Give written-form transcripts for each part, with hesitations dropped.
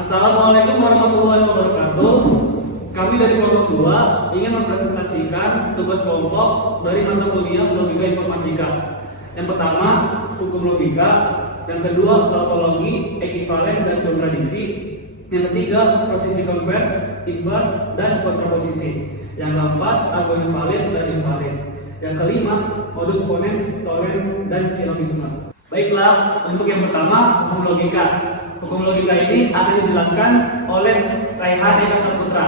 Assalamualaikum warahmatullahi wabarakatuh. Kami dari kelompok 2 ingin mempresentasikan tugas kelompok dari mata kuliah Logika Informatika. Yang pertama, hukum logika. Yang kedua, tautologi, ekivalen dan kontradiksi. Yang ketiga, posisi konvers, invers dan kontraposisi. Yang keempat, argumen valid dan invalid. Yang kelima, modus ponens, tolen dan silogisme. Baiklah, untuk yang pertama, hukum logika. Hukum logika ini akan dijelaskan oleh Raihan Eka Saputra.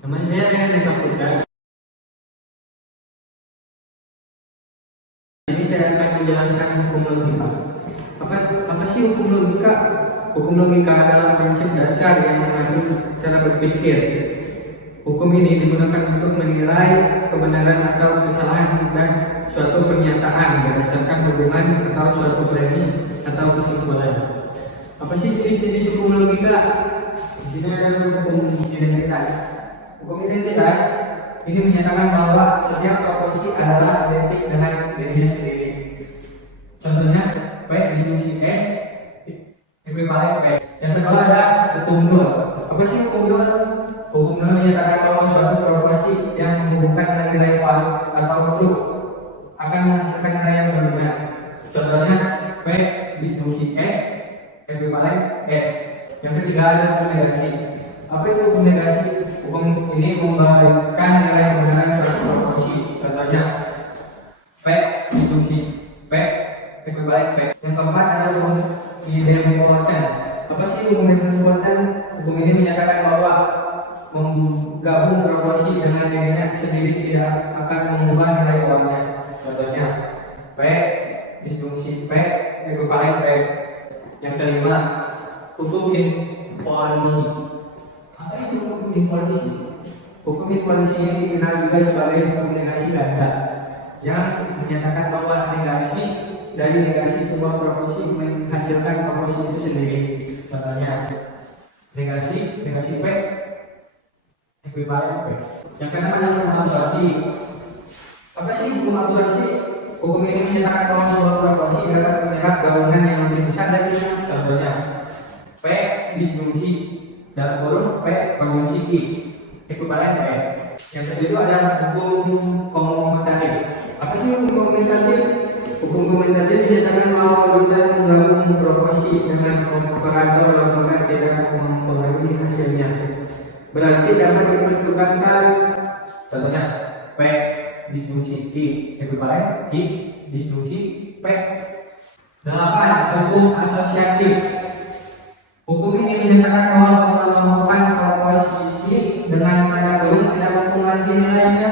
Nama saya Raihan Eka Saputra. Ini saya akan menjelaskan hukum logika. Apa sih hukum logika? Hukum logika adalah prinsip dasar yang mengatur cara berpikir. Hukum ini digunakan untuk menilai kebenaran atau kesalahan dan suatu pernyataan berdasarkan hubungan atau suatu premis atau kesimpulan. Apa sih jenis-jenis hukum logika? Di sini ada hukum identitas. Hukum identitas ini menyatakan bahwa setiap proporsi adalah identik dengan dirinya sendiri. Contohnya, P disfungsi S ekuivalen P. Yang kedua ada hukum dual. Apa sih hukum dual? Hukum dual menyatakan bahwa suatu proporsi yang menghubungkan nilai valid atau true akan menghasilkan nilai yang berbeda. Contohnya, P disfungsi S ekuivalen S. Yang ketiga ada hukum negasi. Apa itu hukum negasi? Hukum ini membalikkan nilai kebenaran suatu proporsi. Contohnya, P disfungsi P ekuivalen P. Yang keempat ada hukum idempoten. Apa sih hukum idempoten? Hukum ini menyatakan bahwa menggabung proporsi dengan dirinya sendiri tidak akan mengubah nilai awalnya. Contohnya, P disfungsi P ekuivalen P. Yang kelima, hukum involusi. Apa itu hukum involusi? Hukum involusi ini dikenal juga sebagai hukum negasi ganda, yang menyatakan bahwa negasi dari negasi sebuah proporsi menghasilkan proporsi itu sendiri. Contohnya, negasi P ekuivalen P. Yang keenam adalah hukum absorpsi. Apa sih hukum absorpsi? Hukum ini menyatakan bahwa sebuah proporsi dapat menyerap gabungan yang lebih besar dari contohnya, P disfungsi dalam kurung P konjungsi I ekuivalen P. Yang kedua ada hukum komutatif. Apa sih hukum komutatif? Hukum komutatif menyatakan bahwa kita menggabung proporsi dengan operator lakukan tidak mempengaruhi hasilnya. Berarti dapat dipertukarkan. Contohnya, P disfungsi I ekuivalen I disfungsi P. 8. Hukum asosiatif. Hukum ini menyatakan bahwa mengelompokkan proposisi dengan tanda kurung tidak mempengaruhi nilainya.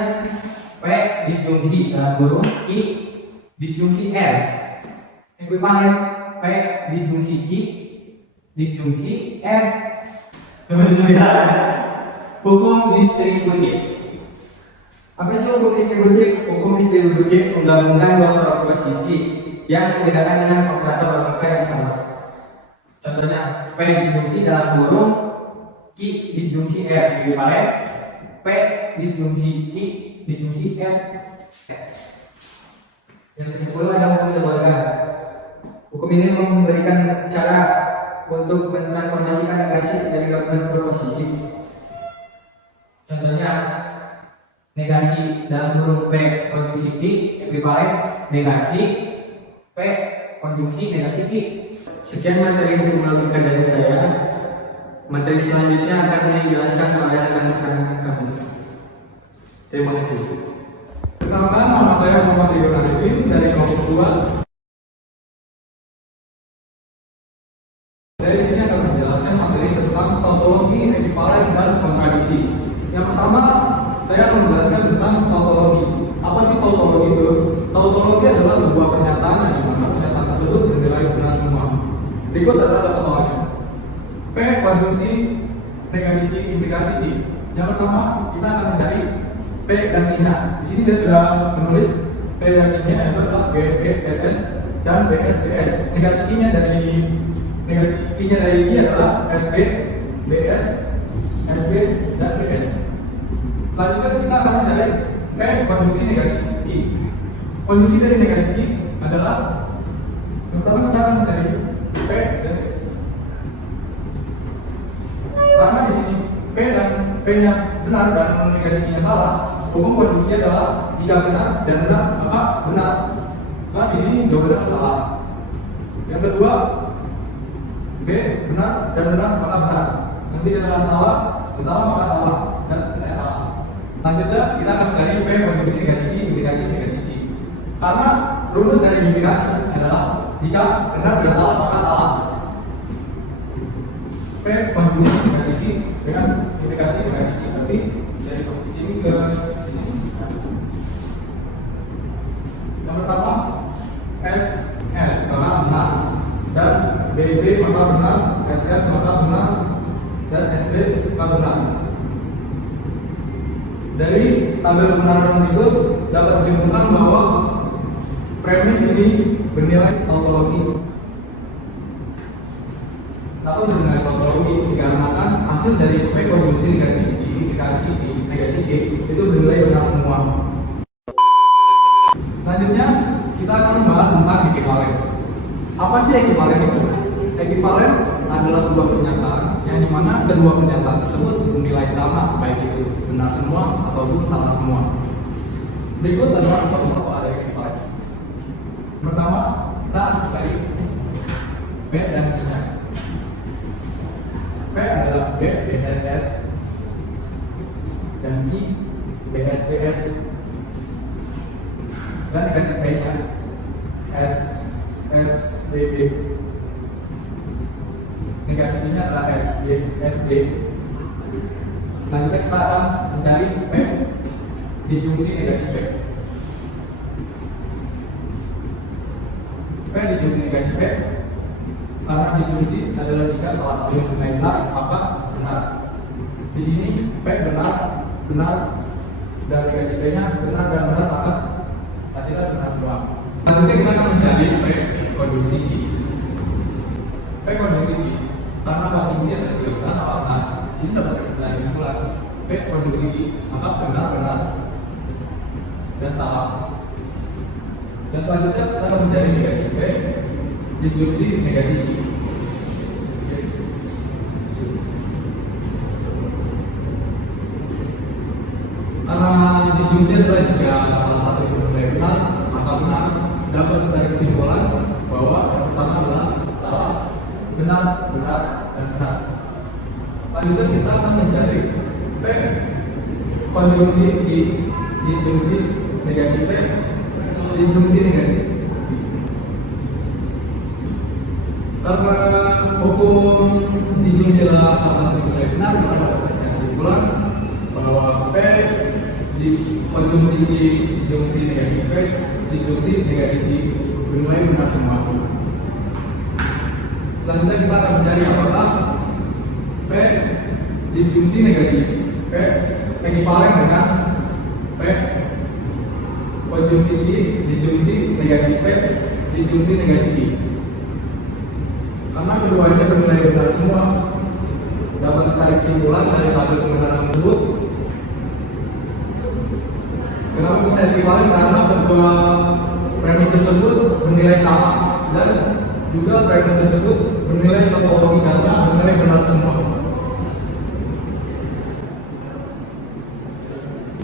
P disfungsi dalam kurung I disfungsi R ekuivalen P disfungsi I disfungsi R. Nomor 9. Hukum distributif. Apa sih hukum distributif? Hukum distributif menggabungkan dua proposisi yang membedakan dengan operator logika yang sama. Contohnya, P disfungsi dalam kurung Q disfungsi R ekuivalen P disfungsi Q disfungsi R. Yang ke-10 ada hukum tebolgan. Hukum ini memberikan cara untuk mentransformasikan negasi dari gabungan proposisi. Contohnya, negasi dalam kurung P konjungsi Q ekuivalen negasi P konjungsi negasi Q. Sekian materi hukum logika dari saya. Materi selanjutnya akan dijelaskan oleh rekan-rekan kami. Terima kasih. Perkenalkan, nama saya Muhammad Ridwan Arifin dari kelompok 2. Saya di sini akan menjelaskan materi tentang tautologi, ekivalen dan kontradiksi. Yang pertama, saya akan menjelaskan tentang tautologi. Apa sih tautologi itu? Tautologi adalah sebuah pernyataan yang dimana pernyataan tersebut bernilai benar semua. Berikut adalah contoh soalnya. P konjungsi negasi Q implikasi I. Yang pertama, kita akan mencari P dan I-nya. Di sini saya sudah menulis P dan I-nya itu adalah B, B, S, S dan BS, BS. Negasi I-nya dari I adalah SB, BS, SB dan BS. Selanjutnya kita akan mencari P konjungsi negasi I. Konjungsi dari negasi I adalah, pertama kita akan mencari P dan S. Karena di sini P-nya benar dan negasi I-nya salah, hukum konjungsi adalah jika benar dan benar maka benar. Nah di sini jawabannya salah. Yang kedua, B benar dan benar maka benar. Nanti adalah salah dan salah maka salah dan saya salah. Selanjutnya kita akan mencari P konjungsi negasi I, implikasi negasi I. Karena rumus dari implikasi adalah jika benar dan salah maka salah. P konjungsi negasi I dengan implikasi negasi I. Tapi dari sini ke sini. Yang pertama S maka benar dan BB maka benar, SS maka benar dan SB maka benar. Dari tabel kebenaran itu dapat disimpulkan bahwa premis ini bernilai tautologi. Atau sebenarnya tautologi dikarenakan hasil dari P konjungsi negasi I, implikasi I, negasi G itu bernilai benar semua. Selanjutnya kita akan membahas tentang ekivalen. Apa sih ekivalen itu? Ekivalen adalah sebuah pernyataan yang dimana kedua pernyataan tersebut bernilai sama, baik itu benar semua ataupun salah semua. Berikut adalah contoh soal ekivalen. Pertama, kita cari B dan I-nya. P adalah B BSS dan I BSBS dan dikasih P-nya SSBB. Negasi I-nya adalah SB. Selanjutnya kita akan mencari P disjungsi negasi P. P disjungsi negasi P karena disjungsi adalah jika salah satu yang benar maka benar. Di sini P benar dan negasi P-nya benar dan benar maka hasilnya benar doang. Selanjutnya kita akan mencari P konjungsi I. P konjungsi I karena konjungsi ada di sana benar. Di sini dapat dari kesimpulan P konjungsi I maka benar dan salah. Dan selanjutnya kita akan mencari negasi P disjungsi negasi I. Karena disjungsi adalah jika salah satu itu benar maka benar, dapat dari kesimpulan bahwa yang pertama adalah salah, benar dan benar. Selanjutnya kita akan mencari P konjungsi I disjungsi negasi P disjungsi negasi I. Karena hukum disjungsi adalah salah satu yang benar, maka dapat dari kesimpulan bahwa P di konjungsi I disjungsi negasi P disjungsi negasi I bernilai benar semua. Selanjutnya kita akan mencari apakah P disjungsi negasi P ekivalen dengan P konjungsi I disjungsi negasi P disjungsi negasi I. Karena keduanya bernilai benar semua, dapat ditarik kesimpulan dari tabel kebenaran tersebut. Kenapa bisa ekivalen? Karena kedua premis tersebut bernilai sama dan juga premis tersebut bernilai tautologi karena bernilai benar semua.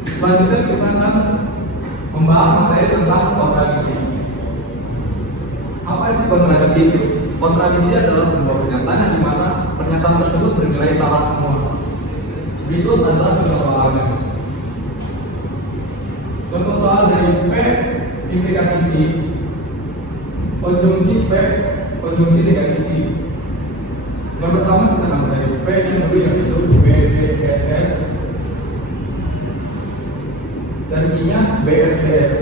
Selanjutnya kita akan membahas materi tentang kontradiksi. Apa sih kontradiksi? Kontradiksi adalah sebuah pernyataan yang dimana pernyataan tersebut bernilai salah semua. Berikut adalah contoh soalnya. Contoh soal dari P implikasi I konjungsi P konjungsi negasi I. Yang pertama kita akan mencari P yang dulu yaitu BBSS dan I-nya BSBS.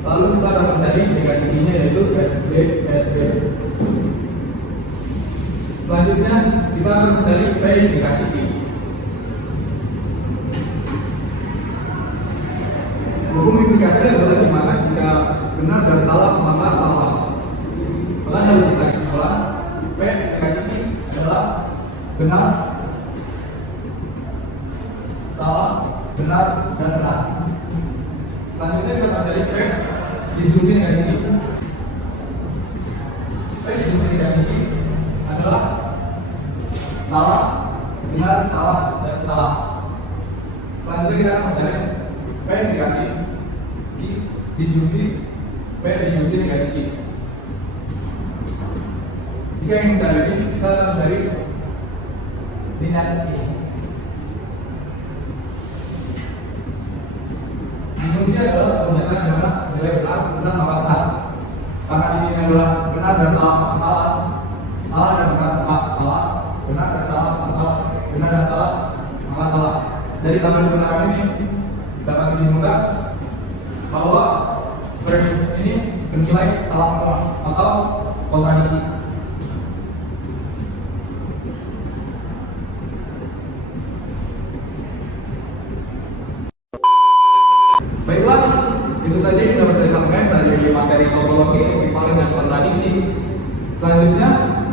Lalu kita akan mencari negasi I-nya yaitu SB. Selanjutnya kita akan mencari P implikasi I. Hukum implikasi adalah dimana jika benar dan salah maka salah. Maka dari ditarik kesimpulan P implikasi I adalah benar, salah, benar dan benar. Selanjutnya kita akan mencari P disjungsi negasi I. P disjungsi negasi I adalah salah, disfungsi negatif. Jika yang mencari ini, kita akan mencari linear ini. Disfungsi adalah sebuah pernyataan di mana nilai benar maka benar. Karena di sini adalah benar dan salah maka salah, salah dan benar maka salah, benar dan salah maka salah, benar dan salah maka salah. Dari tabel kebenaran ini dapat disimpulkan bahwa premis ini bernilai salah semua atau kontradiksi. Baiklah, itu saja yang dapat saya sampaikan dari materi tautologi, equivalent, dan kontradiksi. Selanjutnya,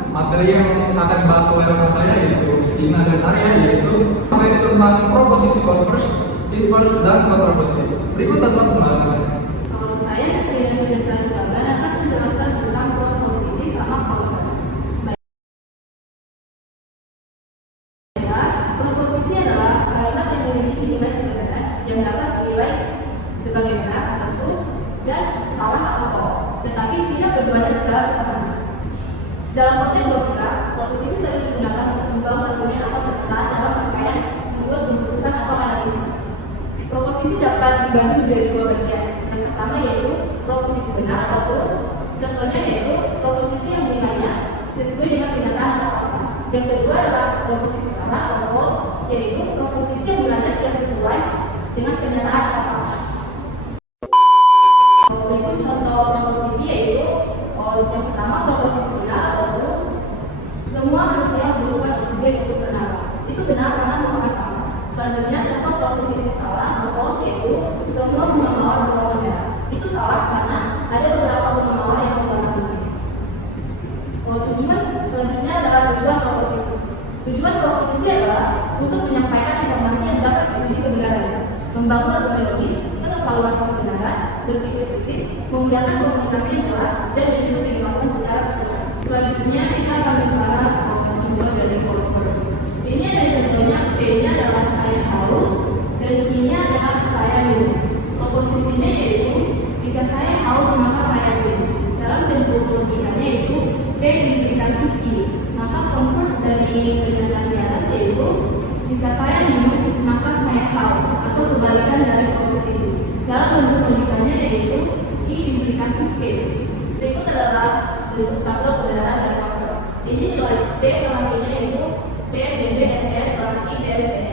materi yang akan dibahas oleh rekan saya yaitu Mistina dan Arya, yaitu materi tentang proposisi converse, inverse, dan kontraposisi. Berikut adalah pembahasannya. Saya Sri Berdasar Saban akan menjelaskan tentang proposisi sama converse. Proposisi adalah kalimat yang memiliki nilai kebenaran yang dapat dinilai sebagai benar atau dan salah atau false, tetapi tidak keduanya secara bersamaan. Dalam konteks logika, proposisi sering digunakan untuk membangun argumen atau pernyataan dalam rangkaian membuat keputusan atau analisis. Proposisi dapat dibagi menjadi dua bagian. Yang pertama yaitu proposisi benar atau turun. Contohnya yaitu proposisi yang nilainya sesuai dengan kenyataan atau fakta. Yang kedua adalah proposisi salah atau false, yaitu proposisi yang nilainya tidak sesuai dengan kenyataan atau fakta. Berikut contoh proposisi yaitu yang pertama proposisi benar atau turun. Semua manusia membutuhkan oksigen untuk bernapas. Itu benar karena merupakan fakta. Selanjutnya contoh proposisi salah atau false yaitu semua bunga mawar berwarna merah. Itu salah karena ada beberapa bunga mawar yang berwarna putih. Tujuan selanjutnya adalah tujuan proposisi. Tujuan proposisi adalah untuk menyampaikan informasi yang dapat diuji kebenarannya, membangun argumen logis, mengevaluasi kebenaran, berpikir kritis, menggunakan komunikasi yang jelas, dan menyusun kehidupan secara sesuai. Selanjutnya kita akan membahas contoh dari converse. Ini ada contohnya, B-nya adalah saya haus dan Q-nya adalah saya minum. Proposisinya yaitu jika saya haus maka saya minum. Dalam bentuk logikanya yaitu B implikasi Q. Maka converse dari pernyataan di atas yaitu jika saya minum maka saya haus, atau kebalikan dari proposisi. Dalam bentuk logikanya yaitu Q implikasi P. Berikut adalah bentuk tabel kebenaran dari converse. Ini nilai B sama Q-nya yaitu B, B, S, sama I, B,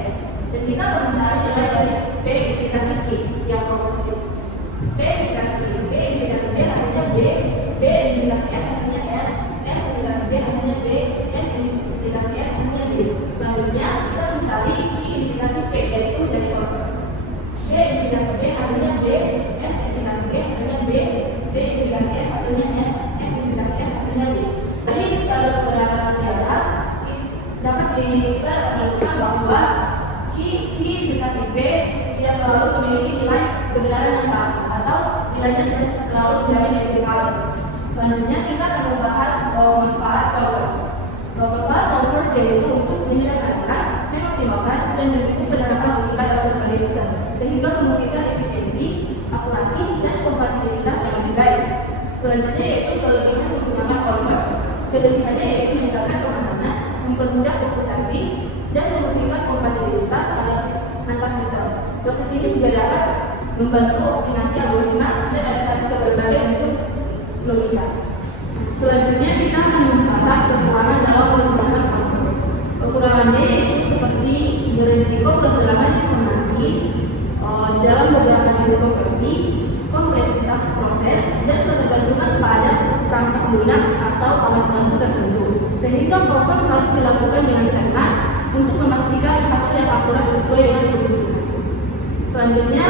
S. Dan kita akan mencari nilai dari B implikasi Q yang proposisi. B implikasi Q, B implikasi B hasilnya B, B implikasi S hasilnya S, S implikasi B hasilnya B, S implikasi S hasilnya B. Selanjutnya kita mencari I implikasi P yaitu dari converse. B implikasi B hasilnya B, S implikasi B hasilnya B, B implikasi S hasilnya S, S implikasi S hasilnya B. Jadi kalau kebenaran di atas dapat kita menentukan bahwa Q implikasi B tidak selalu memiliki nilai kebenaran yang sama atau nilainya tidak selalu menjadi equivalent. Selanjutnya kita akan membahas manfaat converse. Manfaat converse yaitu untuk menyederhanakan, mengoptimalkan, dan mendukung penerapan logika dalam berbagai sistem sehingga memungkinkan efisiensi, akurasi, dan kompatibilitas yang lebih baik. Selanjutnya yaitu kelebihan menggunakan converse. Kelebihannya yaitu meningkatkan pemahaman, mempermudah komputasi, dan memungkinkan kompatibilitas antar sistem. Proses ini juga dapat membantu optimasi algoritma dan adaptasi ke berbagai bentuk logika. Selanjutnya kita akan membahas kekurangan dalam penggunaan converse. Kekurangannya yaitu seperti berisiko kehilangan informasi dalam beberapa jenis konversi, kompleksitas proses, dan ketergantungan pada perangkat lunak atau alat bantu tertentu. Sehingga converse harus dilakukan dengan cermat untuk memastikan hasil yang akurat sesuai dengan kebutuhan. Selanjutnya,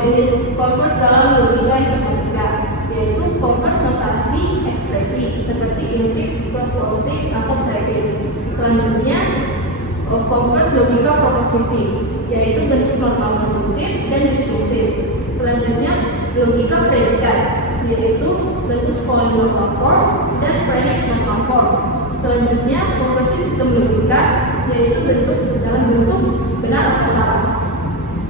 jenis converse dalam logika informatika, yaitu converse notasi ekspresi seperti infix, postfix, atau prefix. Selanjutnya, converse logika proposisi, yaitu bentuk normal konjungtif dan disjungtif. Selanjutnya, logika predikat, yaitu bentuk spelling non-conform dan predix non-conform. Selanjutnya, konversi sistem logika, yaitu dalam bentuk benar atau salah.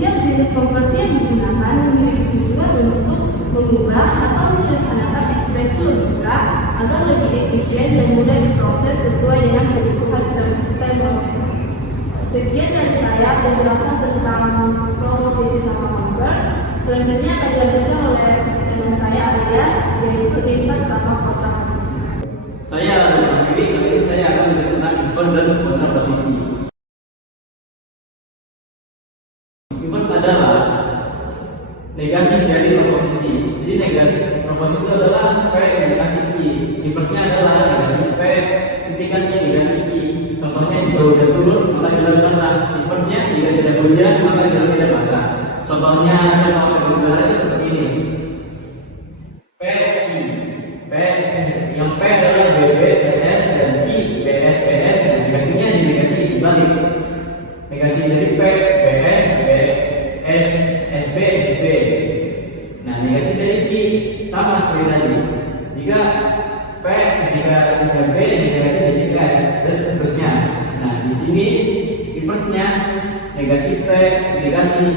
Setiap jenis konversi yang digunakan memiliki tujuan untuk mengubah atau menyederhanakan ekspresi logika agar lebih efisien dan mudah diproses sesuai dengan kebutuhan pemrosesan. Sekian dari saya penjelasan tentang proposisi sama converse. Selanjutnya akan dilanjutkan oleh teman saya Arya, yaitu inverse sama kontraposisi. Saya kali ini saya akan menjelaskan inverse dan kontraposisi. Inverse adalah negasi dari proposisi. Jadi negasi proposisi adalah P negasi Q. Inverse-nya adalah negasi P implikasi negasi Q. Contohnya jika hujan turun maka jalan basah. Inverse-nya jika tidak hujan maka jalan tidak basah. Contohnya ada penggunaan itu seperti ini. P yang P adalah BB SS dan Q BS BS dan negasinya di negasi dibalik. Negasi dari P BS BS SB SB. Nah, negasi dari Q sama seperti tadi. Jika P jika B negasi dari S dan seterusnya. Nah, di sini inverse-nya negasi P negasi Q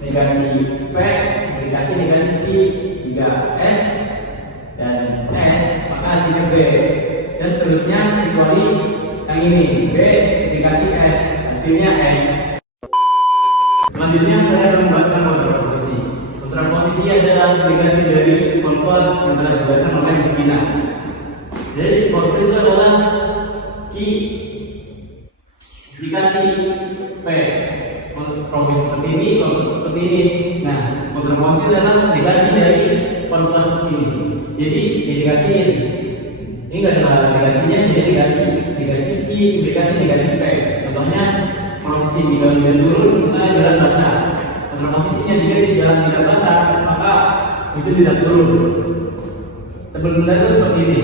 negasi P negasi Q. Jika S dan S maka hasilnya B dan seterusnya kecuali yang ini B dikasih S hasilnya S. Selanjutnya saya akan membahaskan kontraposisi. Kontraposisi adalah negasi dari converse yang telah dijelaskan oleh Miss Gina. Jadi converse itu adalah Q dikasih P. Kontraposisi seperti ini, konverse seperti ini. Nah, kontraposisi adalah negasi dari converse ini. Jadi negasi ini nggak ada negasinya, jadi negasi Q negasi P. Contohnya posisi di jalan turun kita jalan basah. Karena posisinya jika di jalan tidak basah maka itu tidak turun. Teman-teman itu seperti ini.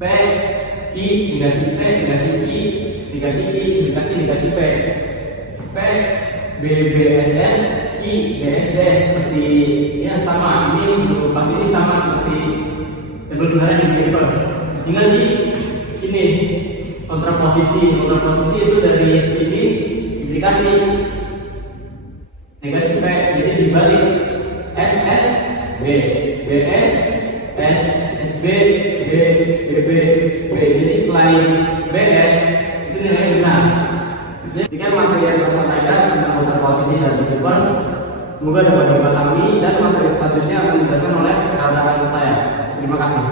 P Q negasi P negasi Q negasi P. P BBSS Q BSDS seperti ya sama ini sama seperti teman-teman yang di inverse. Tinggal di sini kontraposisi itu dari sini implikasi negasi P jadi dibalik SS B BS S SB B BB B jadi selain BS itu nilainya benar. Sekian materi yang saya sampaikan tentang kontraposisi dan inverse. Semoga dapat dipahami dan materi selanjutnya akan dijelaskan oleh rekan-rekan saya. Terima kasih.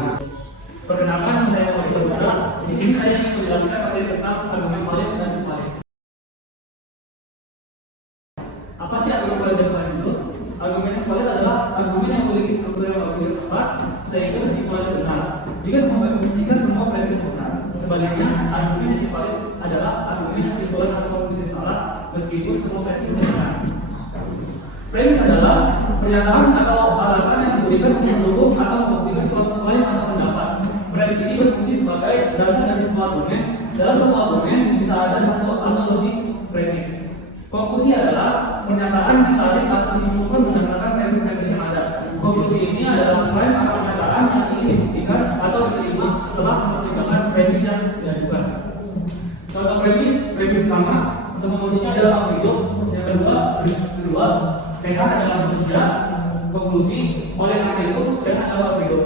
Perkenalkan, saya Maurice Saudara. Di sini saya ingin menjelaskan materi tentang argumen valid dan invalid. Apa sih argumen valid dan invalid itu? Argumen yang valid adalah argumen yang memiliki struktur yang bagus tepat sehingga kesimpulannya benar. Jika semua premis benar, sebaliknya argumen yang invalid adalah argumen yang kesimpulan atau konklusi salah meskipun semua premis benar. Premis adalah pernyataan atau alasan yang diberikan untuk mendukung atau membuktikan suatu klaim atau pendapat. Premis ini berfungsi sebagai dasar dari sebuah argumen. Dalam sebuah argumen bisa ada satu atau lebih premis. Konklusi adalah pernyataan ditarik atau disimpulkan berdasarkan premis-premis yang ada. Konklusi ini adalah klaim atau pernyataan yang ingin dibuktikan atau diterima setelah mempertimbangkan premis yang diajukan. Contoh premis pertama, semua manusia adalah makhluk hidup. Yang kedua, PH adalah manusia. Konklusi, oleh karena itu PH adalah makhluk hidup.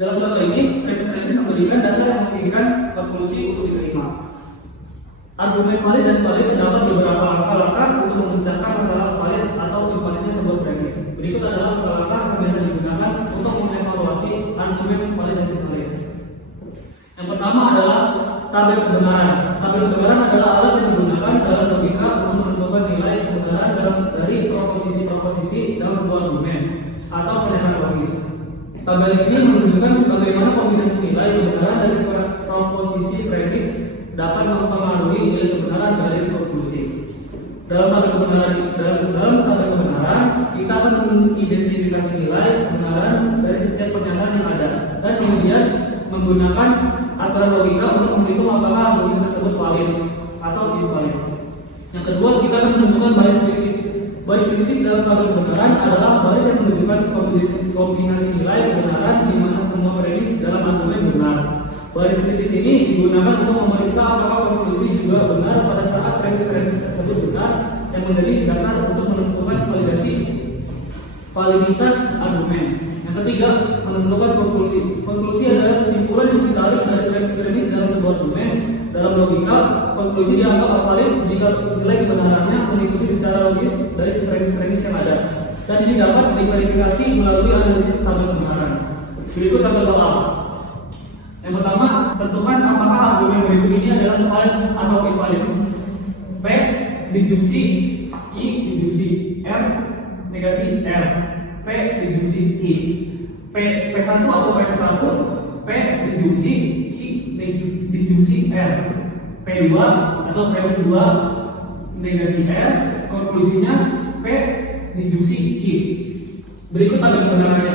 Dalam contoh ini, premis-premis memberikan dasar yang memungkinkan konklusi untuk diterima. Argumen valid dan invalid terdapat beberapa langkah-langkah untuk memecahkan masalah valid atau invalidnya sebuah premis. Berikut adalah langkah-langkah yang biasa digunakan untuk mengevaluasi argumen valid dan invalid. Yang pertama adalah tabel kebenaran. Tabel kebenaran adalah alat yang digunakan dalam logika untuk menentukan nilai kebenaran dari proposisi-proposisi dalam sebuah argumen atau pernyataan logis. Tabel ini menunjukkan bagaimana kombinasi nilai kebenaran dari proposisi premis dapat mempengaruhi nilai kebenaran dari konklusi. Dalam tabel kebenaran, kita akan mengidentifikasi nilai kebenaran dari setiap pernyataan yang ada dan kemudian menggunakan aturan logika untuk menghitung apakah argumen tersebut valid atau invalid. Yang kedua, kita akan menentukan baris kritis. Baris kritis dalam tabel kebenaran adalah baris yang menunjukkan kombinasi nilai kebenaran di mana semua premis dalam argumen benar. Baris kritis ini digunakan untuk memeriksa apakah konklusi juga benar pada saat premis-premis tersebut benar yang menjadi dasar untuk menentukan validitas argumen. Yang ketiga, menentukan konklusi. Konklusi adalah kesimpulan yang ditarik dari premis-premis dalam sebuah argumen. Dalam logika, konklusi dianggap valid jika nilai kebenarannya mengikuti secara logis dari premis-premis yang ada, dan ini dapat diverifikasi melalui analisis tabel kebenaran. Berikut contoh soal. Yang pertama, tentukan apakah argumen berikut ini adalah valid atau invalid. P disjunksi I disjunksi R negasi R. P disjunksi I. P1 atau P1, P disjunksi I disjunksi R. P2 atau premis 2 negasi R. Konklusinya P disjunksi I. Berikut tabel kebenarannya.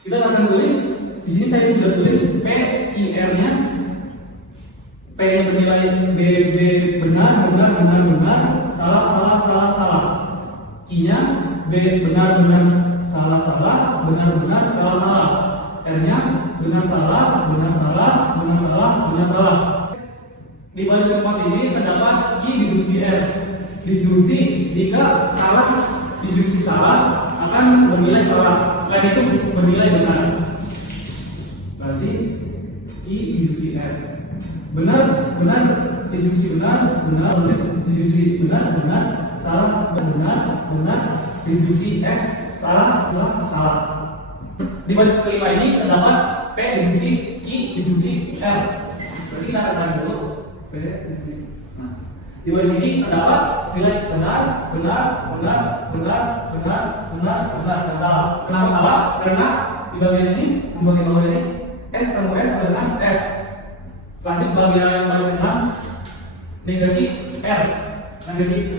Kita akan tulis. Di sini saya sudah tulis P I R-nya. P yang bernilai B benar, salah. I-nya B benar, salah, salah. R-nya benar, salah. Di baris keempat ini terdapat I disjunksi R. Disjunksi jika salah disjunksi salah akan bernilai salah. Selain itu bernilai benar. Berarti I disjunksi R. Benar, disjunksi benar, disjunksi benar, salah, benar, disjunksi S, salah. Di baris kelima ini terdapat P disjunksi I disjunksi R. Berarti kita akan dulu P disjunksi. Nah, di baris ini terdapat nilai benar, dan salah. Kenapa salah? Karena di bagian ini, S ketemu S dengan S. Lanjut bagian baris 6 negasi R. Negasi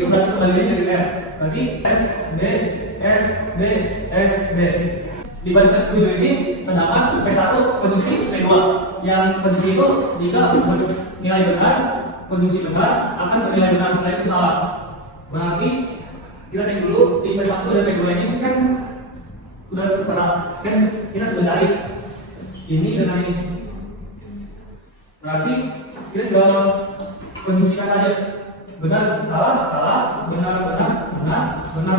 itu berarti kembaliannya dari R. Berarti S D. Di baris ke-7 ini terdapat P1 konjungsi P2. Yang konjungsi itu jika nilai benar, konjungsi benar akan bernilai benar, setelah itu salah. Berarti kita cek dulu di P1 dan P2 ini kan udah pernah, kan kita sudah cari ini dengan ini. Berarti kita tinggal konjungsikan saja. Benar, salah, benar, salah, benar,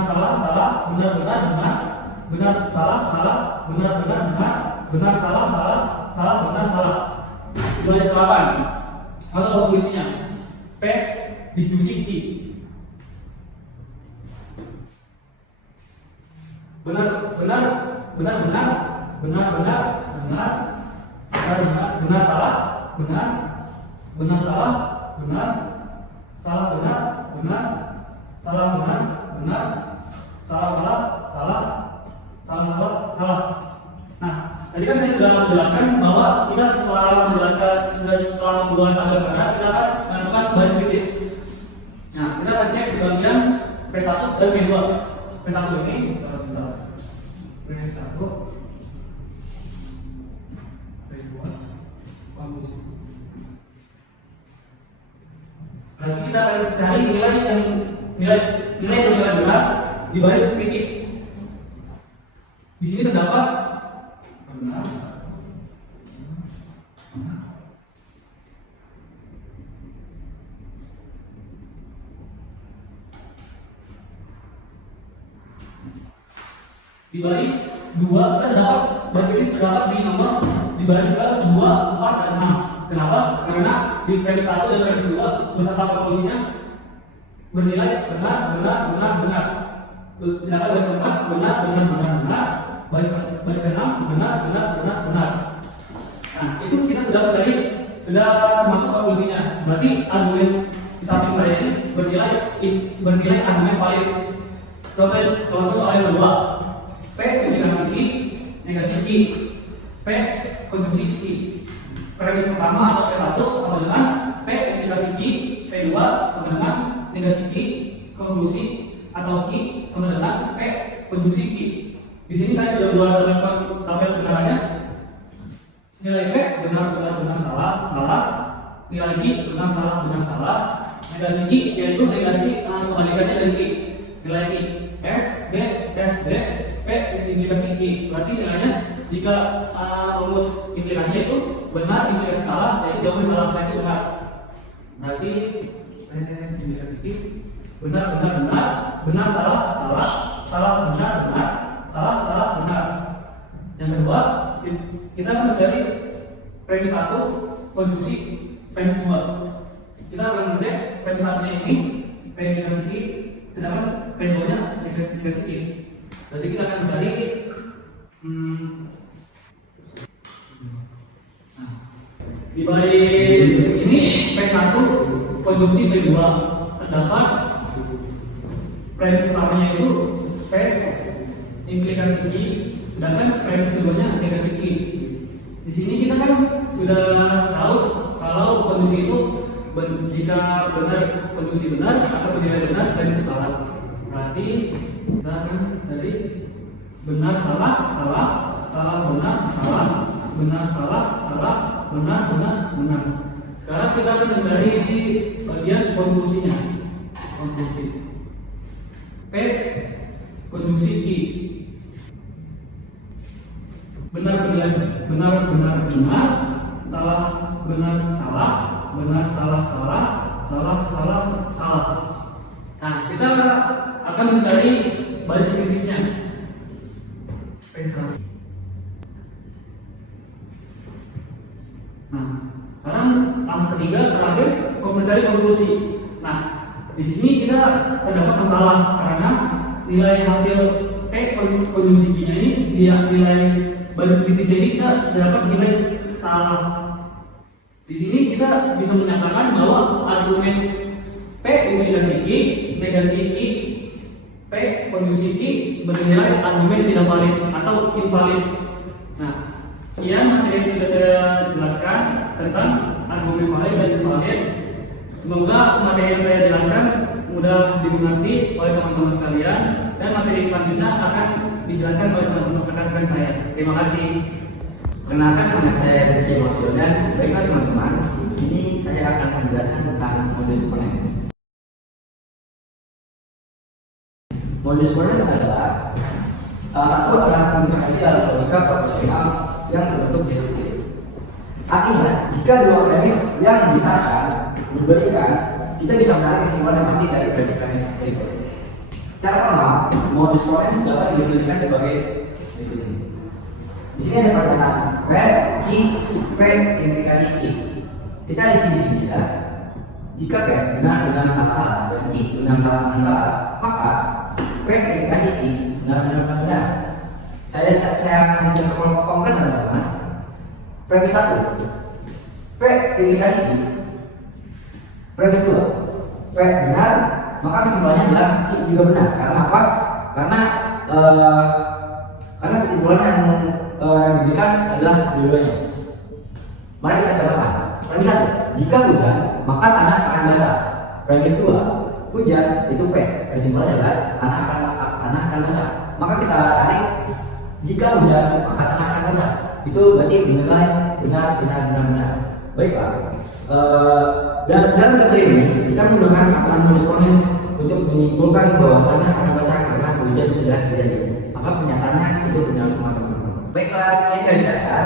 salah, benar, salah. Baris 8 atau konklusinya P disjunksi I. Benar, salah. Nah, tadi kan saya sudah menjelaskan bahwa kita setelah membuat tabel benar, kita akan menentukan baris kritis. Nah, kita akan cek di bagian P1 dan P2. P1 ini, P1, P2, konklusi. Nanti kita akan cari nilai benar di baris kritis. Di sini terdapat benar. Di baris 2 terdapat di nomor di baris 2, 4, dan 6. Kenapa? Karena di premis 1 dan premis 2 beserta konklusinya bernilai benar. Sedangkan baris 4 benar. Baris 6 benar. Nah, itu kita sudah masuk konklusinya. Berarti argumen di samping saya ini bernilai argumen valid. Contoh soal yang kedua. P negasi I. P konjungsi I. Premis pertama atau P1 sama dengan P negasi I. P2 sama dengan negasi I. Konklusi atau I sama dengan P konjungsi I. Di sini saya sudah buat tabel kebenarannya. Nilai P benar, salah. Nilai I benar, salah. Negasi I yaitu negasi kebalikannya dari I. Nilai I S D P implikasi I. Berarti nilainya jika rumus implikasinya itu benar, implikasi salah, jadi jawabannya salah, saya itu benar. Berarti P implikasi ki, benar benar benar, benar salah salah, salah benar benar, salah salah benar. Yang kedua, kita akan mencari premis 1, konjungsi premis 2. Kita akan mengecek premis 1-nya ini P implikasi ki, sedangkan P 2-nya implikasi ki. Jadi kita akan mencari di baris ini P1 konjungsi P2 terdapat premis pertamanya itu P implikasi ki, sedangkan premis keduanya implikasi ki. Di sini kita kan sudah tahu kalau konjungsi itu jika benar konjungsi benar atau tidak benar selain itu salah. Berarti kita akan dari benar salah salah, salah benar salah, benar salah salah, benar benar benar. Sekarang kita akan mencari di bagian konjungsinya. Konjungsi P konjungsi ki, benar benar benar benar benar, salah benar salah, benar salah salah, salah salah salah. Nah, kita akan mencari baris kritisnya. Nah, sekarang langkah ketiga terakhir mencari konklusi. Nah, di sini kita terdapat masalah karena nilai hasil P konjungsi nya ini dia nilai baris kritisnya ini kita dapat nilai salah. Di sini kita bisa menyatakan bahwa argumen P implikasi ki, negasi ki, P konjungsi ki bernilai argumen tidak valid atau invalid. Nah, sekian materi yang sudah saya jelaskan tentang argumen valid dan invalid. Semoga materi yang saya jelaskan mudah dimengerti oleh teman-teman sekalian dan materi selanjutnya akan dijelaskan oleh teman-teman rekan-rekan saya. Terima kasih. Perkenalkan, nama saya Rizky Mafiudan. Baiklah teman-teman, di sini saya akan menjelaskan tentang modus ponens. Modus ponens adalah salah satu alat komunikasi alat logika proporsional yang terbentuk deduktif. Artinya, jika dua premis yang disahkan berbalikan, kita bisa menarik kesimpulan yang pasti dari premis berikut. Secara formal, modus ponens dapat didefinisikan sebagai berikut ini. Di sini ada pernyataan P, Ki, P implikasi Ki. Kita isi di sini ya. Jika P benar-benar salah dan Ki benar-salah, maka P implikasi Ki benar-benar benar. Saya akan mencontoh konkret teman-teman. Premis 1, P implikasi Ki. Premis 2, P benar, maka kesimpulannya adalah Ki juga benar. Karena apa? Karena kesimpulan yang diberikan adalah dua-duanya. Mari kita contohkan. Premis 1, jika hujan, maka tanah akan basah. Premis 2, hujan itu P. Kesimpulannya adalah tanah akan basah. Maka kita tarik, jika hujan, maka tanah akan basah. Itu berarti dinilai benar. Baiklah. Dan dalam materi ini kita menggunakan aturan modus ponens untuk menyimpulkan bahwa tanah akan basah karena hujan sudah terjadi. Maka pernyataannya itu benar semua teman-teman. Baiklah, sekian dari saya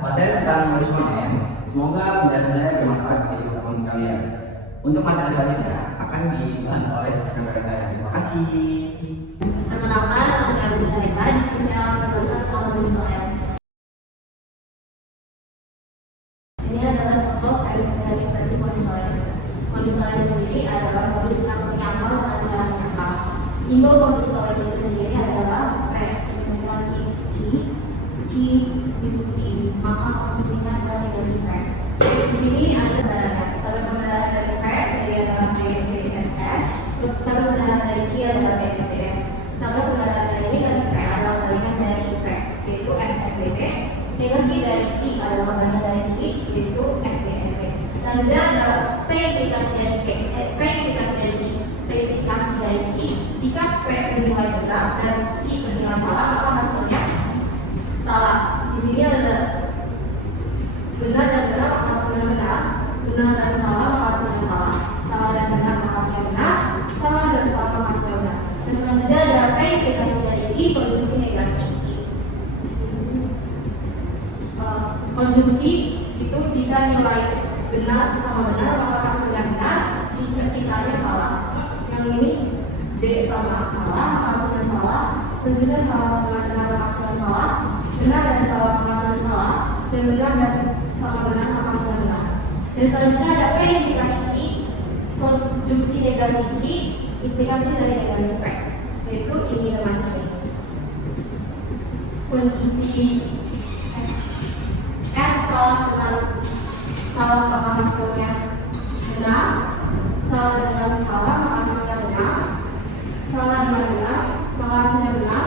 materi tentang modus ponens. Semoga penjelasan saya bermanfaat bagi teman-teman sekalian. Untuk materi selanjutnya akan dibahas oleh rekan-rekan saya. Terima kasih. Perkenalkan, nama saya Agus Harika. Di sini saya akan menjelaskan tentang modus ponens. Ini adalah contoh dari premis modus ponens. Modus ponens sendiri adalah modus yang menyangkal dengan cara menyangkal. Simbol modus ponens itu sendiri adalah P implikasi Ki dikunci, maka konklusinya adalah negasi P. Di sini ada kebenarannya. Tabel kebenaran dari P sendiri adalah PSS. Tabel kebenaran dari Ki adalah PSDS. Tabel kebenaran dari negasi P adalah kebalikan dari P, yaitu XSBP. Negasi dari Ki adalah kebalikan dari Ki, yaitu XBSP. Selanjutnya adalah P implikasi dari P implikasi dari Ki. P implikasi dari Ki. Jika P bernilai benar dan Ki bernilai salah, maka hasilnya salah. Di sini ada benar dan benar maka hasilnya benar, benar dan salah maka hasilnya salah, salah dan benar maka hasilnya benar, salah dan salah maka hasilnya benar. Dan selanjutnya ada P implikasi dari Ki, konjungsi negasi Ki. Konjungsi itu jika nilai benar sama benar maka hasilnya benar, sisanya salah. Yang ini D sama A salah, maka hasilnya salah. Dan juga salah benar maka hasilnya salah. Benar dan salah maka hasilnya salah. Dan benar dan salah benar maka hasilnya benar. Dan selanjutnya ada P implikasi Q, konjungsi negasi Q, implikasi dari negasi P, yaitu ini dengan ini. Konjungsi S salah dengan salah maka hasilnya benar, salah dengan salah maka hasilnya benar, salah dengan benar maka hasilnya benar,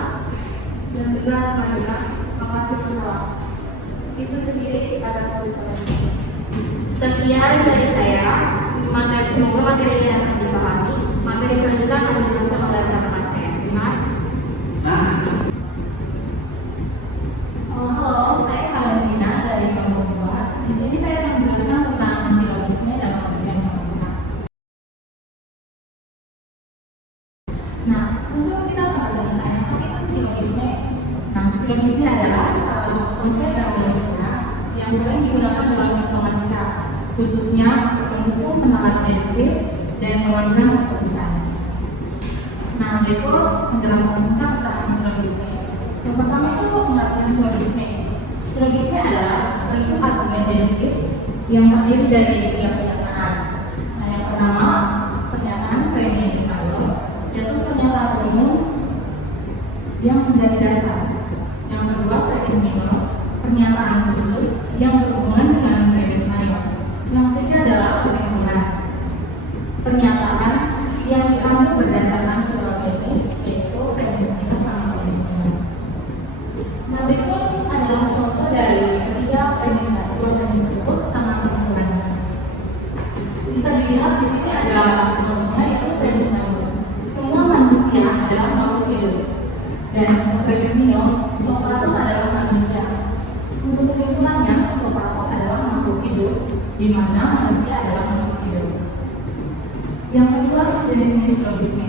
dan benar dengan benar maka hasilnya salah. Itu sendiri ada tulisan. Sekian dari saya. Semoga materi ini akan dipahami. Materi selanjutnya akan dijelaskan oleh rekan-rekan saya. Terima kasih. Halo, saya Valentina dari kelompok 2. Di sini saya akan menjelaskan tentang silogisme dan pengertian kelompok. Nah, tentu kita akan bertanya apa sih itu silogisme? Nah, silogisme adalah salah satu konsep terminologi yang sering digunakan dalam informatika, khususnya untuk penalat deduktif dan mengambil keputusan. Nah, berikut penjelasan singkat tentang silogisme. Yang pertama itu pengertian silogisme. Silogisme adalah bentuk argumen deduktif yang terdiri dari tiga pernyataan. Nah, yang pertama pernyataan premis mayor, yaitu pernyataan umum yang menjadi dasar. Yang kedua premis minor, pernyataan khusus yang berhubungan dengan premis mayor. Yang ketiga adalah kesimpulan, pernyataan yang diambil berdasarkan dua premis, yaitu premis minor sama premis minor. Nah, berikut adalah contoh dari ketiga premis tersebut sama kesimpulannya. Bisa dilihat di sini ada contohnya, yaitu premis minor. Semua manusia adalah makhluk hidup, dan premis minor, Sokrates adalah manusia. Untuk kesimpulannya, Sokrates adalah makhluk hidup, di mana manusia adalah makhluk hidup. Yang kedua, jenis silogisme.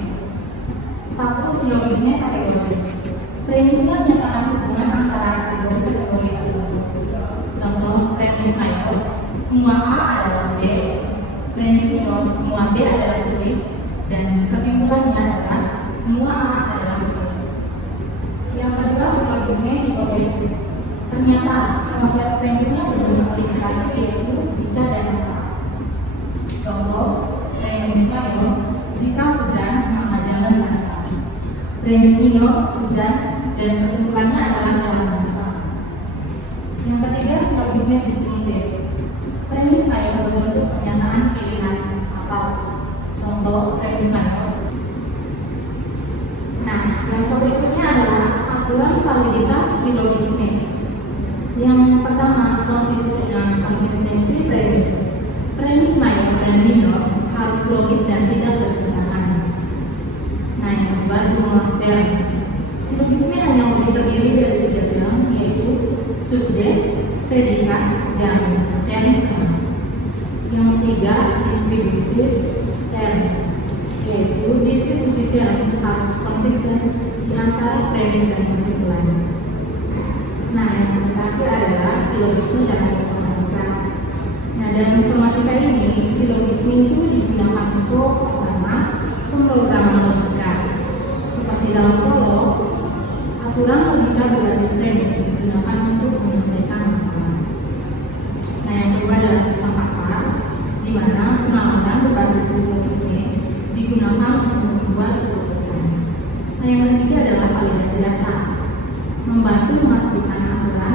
Satu, silogisme kategoris. Premisnya menyatakan hubungan antara kedua kategori itu. Contoh premis mayor, semua A adalah B. Premis minor, semua B adalah C. Dan kesimpulannya adalah semua A adalah C. Yang kedua, silogisme hipotesis. Ternyata pengertian premisnya bermodifikasi, yaitu jika dan maka. Contoh premis mayor, jika hujan maka jangan basah. Premis minor, hujan, dan kesimpulannya adalah jangan basah. Yang ketiga, silogisme disjunktif. Premis mayor berbentuk pernyataan pilihan atau. Contoh premis mayor. Nah, yang berikutnya adalah aturan validitas silogisme. Yang pertama, konsistensi premis. Premis mayor dan minor harus logis dan tidak bertentangan. Nah, yang kedua, jumlah term. Silogisme hanya terdiri dari tiga term, yaitu subjek, predikat, dan term. Yang ketiga, distributif term, yaitu distribusi term harus konsisten di antara premis dan kesimpulan. Nah, yang terakhir adalah silogisme dalam informatika. Nah, dalam informatika ini, silogisme itu digunakan untuk pertama, pemrograman logika. Seperti dalam prolog, aturan logika berbasis premis digunakan untuk menyelesaikan masalah. Nah, yang kedua adalah sistem fakta, di mana penalaran berbasis silogisme digunakan untuk membuat keputusan. Nah, yang ketiga adalah validasi data, membantu memastikan aturan